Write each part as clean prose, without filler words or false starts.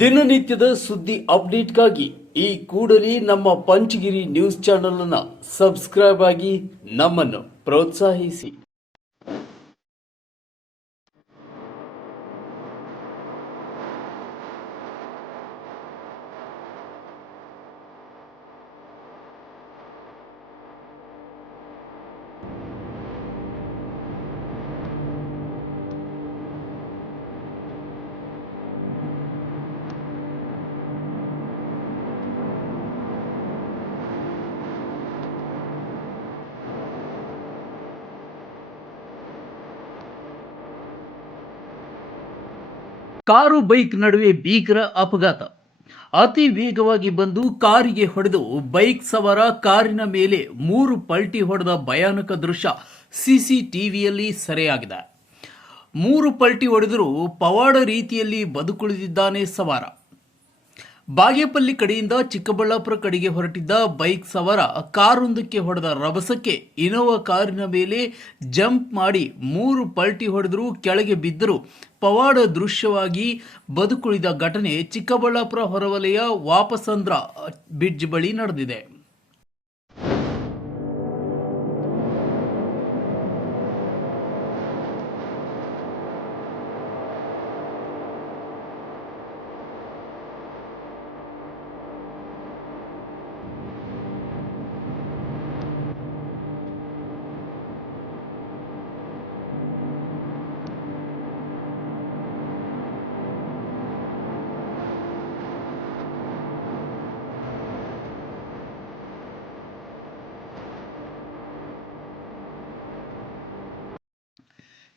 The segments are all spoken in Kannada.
ದಿನನಿತ್ಯದ ಸುದ್ದಿ ಅಪ್ಡೇಟ್ಗಾಗಿ ಈ ಕೂಡಲೇ ನಮ್ಮ ಪಂಚಗಿರಿ ನ್ಯೂಸ್ ಚಾನೆಲ್ ಅನ್ನು ಸಬ್ಸ್ಕ್ರೈಬ್ ಆಗಿ ನಮ್ಮನ್ನು ಪ್ರೋತ್ಸಾಹಿಸಿ. ಕಾರು ಬೈಕ್ ನಡುವೆ ಭೀಕರ ಅಪಘಾತ. ಅತಿ ವೇಗವಾಗಿ ಬಂದು ಕಾರಿಗೆ ಹೊಡೆದು ಬೈಕ್ ಸವಾರ ಕಾರಿನ ಮೇಲೆ 3 ಪಲ್ಟಿ ಹೊಡೆದ ಭಯಾನಕ ದೃಶ್ಯ ಸಿಸಿಟಿವಿಯಲ್ಲಿ ಸೆರೆಯಾಗಿದೆ. 3 ಪಲ್ಟಿ ಹೊಡೆದರೂ ಪವಾಡ ರೀತಿಯಲ್ಲಿ ಬದುಕುಳಿದಿದ್ದಾನೆ ಸವಾರ. ಬಾಗೇಪಲ್ಲಿ ಕಡೆಯಿಂದ ಚಿಕ್ಕಬಳ್ಳಾಪುರ ಕಡೆಗೆ ಹೊರಟಿದ್ದ ಬೈಕ್ ಸವಾರ ಕಾರೊಂದಕ್ಕೆ ಹೊಡೆದ ರಭಸಕ್ಕೆ ಇನೋವಾ ಕಾರಿನ ಮೇಲೆ ಜಂಪ್ ಮಾಡಿ 3 ಪಲ್ಟಿ ಹೊಡೆದರೂ ಕೆಳಗೆ ಬಿದ್ದರೂ ಪವಾಡ ದೃಶ್ಯವಾಗಿ ಬದುಕುಳಿದ ಘಟನೆ ಚಿಕ್ಕಬಳ್ಳಾಪುರ ಹೊರವಲಯ ವಾಪಸಂದ್ರ ಬ್ರಿಡ್ಜ್ ಬಳಿ ನಡೆದಿದೆ.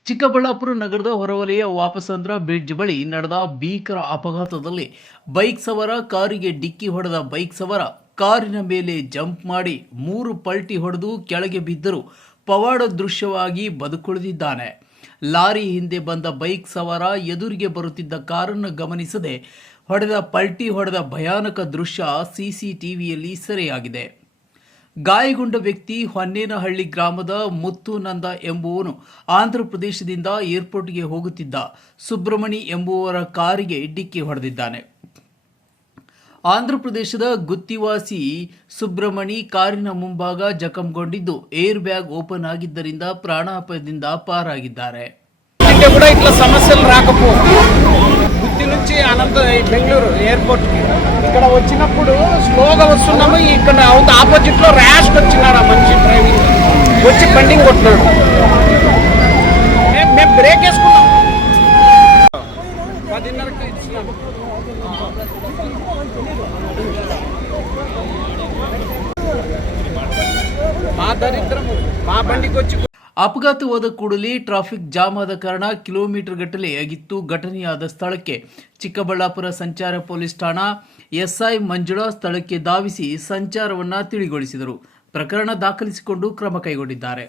ಚಿಕ್ಕಬಳ್ಳಾಪುರ ನಗರದ ಹೊರವಲಯ ವಾಪಸಂದ್ರ ಬ್ರಿಡ್ಜ್ ಬಳಿ ನಡೆದ ಭೀಕರ ಅಪಘಾತದಲ್ಲಿ ಬೈಕ್ ಸವಾರ ಕಾರಿಗೆ ಡಿಕ್ಕಿ ಹೊಡೆದ ಬೈಕ್ ಸವಾರ ಕಾರಿನ ಮೇಲೆ ಜಂಪ್ ಮಾಡಿ 3 ಪಲ್ಟಿ ಹೊಡೆದು ಕೆಳಗೆ ಬಿದ್ದರೂ ಪವಾಡ ದೃಶ್ಯವಾಗಿ ಬದುಕುಳಿದಿದ್ದಾನೆ. ಲಾರಿ ಹಿಂದೆ ಬಂದ ಬೈಕ್ ಸವಾರ ಎದುರಿಗೆ ಬರುತ್ತಿದ್ದ ಕಾರನ್ನು ಗಮನಿಸದೆ ಪಲ್ಟಿ ಹೊಡೆದ ಭಯಾನಕ ದೃಶ್ಯ ಸಿಸಿಟಿವಿಯಲ್ಲಿ ಸೆರೆಯಾಗಿದೆ. ಗಾಯಗೊಂಡ ವ್ಯಕ್ತಿ ಹೊನ್ನೇನಹಳ್ಳಿ ಗ್ರಾಮದ ಮುತ್ತುನಂದ ಎಂಬುವನು ಆಂಧ್ರಪ್ರದೇಶದಿಂದ ಏರ್ಪೋರ್ಟ್ಗೆ ಹೋಗುತ್ತಿದ್ದ ಸುಬ್ರಮಣಿ ಎಂಬುವರ ಕಾರಿಗೆ ಡಿಕ್ಕಿ ಹೊಡೆದಿದ್ದಾನೆ. ಆಂಧ್ರಪ್ರದೇಶದ ಗುತ್ತಿವಾಸಿ ಸುಬ್ರಮಣಿ ಕಾರಿನ ಮುಂಭಾಗ ಜಖಂಗೊಂಡಿದ್ದು ಏರ್ ಬ್ಯಾಗ್ ಓಪನ್ ಆಗಿದ್ದರಿಂದ ప్రాణాపాయದಿಂದ పారాగిದ್ದಾರೆ. కూడా ఇట్లా సమస్యలు రాకపోవు. గుత్తి నుంచి అనంత బెంగళూరు ఎయిర్పోర్ట్కి ఇక్కడ వచ్చినప్పుడు స్లోగా వస్తున్నాము. ఇక్కడ ఆపోజిట్ లో ర్యాష్ వచ్చినాడు ఆ మనిషి డ్రైవింగ్ వచ్చి బండింగ్ కొట్టినాడు. మేము బ్రేక్ వేసుకున్నాం 10:30కి ఇచ్చినాము. మా దరిద్రము మా బండికి వచ్చి ಅಪಘಾತವಾದ ಕೂಡಲೇ ಟ್ರಾಫಿಕ್ ಜಾಮ್ ಆದ ಕಾರಣ ಕಿಲೋಮೀಟರ್ ಗಟ್ಟಲೆ ಆಗಿತ್ತು. ಘಟನೆಯಾದ ಸ್ಥಳಕ್ಕೆ ಚಿಕ್ಕಬಳ್ಳಾಪುರ ಸಂಚಾರ ಪೊಲೀಸ್ ಠಾಣಾ ಎಸ್ಐ ಮಂಜುಳಾ ಸ್ಥಳಕ್ಕೆ ಧಾವಿಸಿ ಸಂಚಾರವನ್ನು ತಿಳಿಗೊಳಿಸಿದರು. ಪ್ರಕರಣ ದಾಖಲಿಸಿಕೊಂಡು ಕ್ರಮ ಕೈಗೊಂಡಿದ್ದಾರೆ.